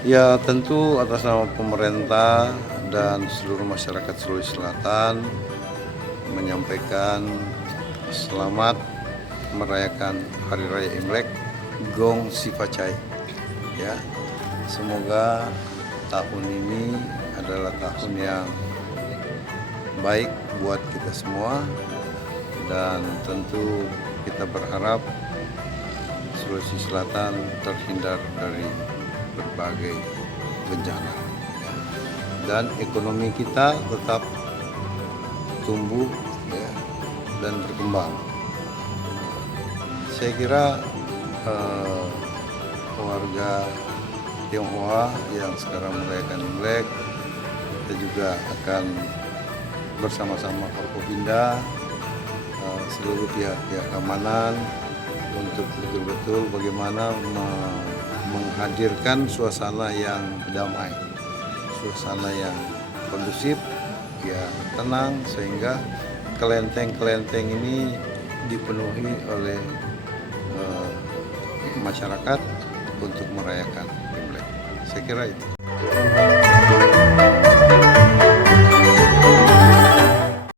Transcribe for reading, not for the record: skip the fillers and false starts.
Ya tentu atas nama pemerintah dan seluruh masyarakat Sulawesi Selatan menyampaikan selamat merayakan Hari Raya Imlek Gong Sifacai. Ya, semoga tahun ini adalah tahun yang baik buat kita semua dan tentu kita berharap Sulawesi Selatan terhindar dari berbagai bencana dan ekonomi kita tetap tumbuh ya, dan berkembang. Saya kira warga Tionghoa yang sekarang merayakan Imlek, kita juga akan bersama-sama Forkopimda, seluruh pihak-pihak keamanan untuk betul-betul bagaimana menghadirkan suasana yang damai, suasana yang kondusif, ya tenang, sehingga kelenteng-kelenteng ini dipenuhi oleh masyarakat untuk merayakan Imlek. Saya kira itu.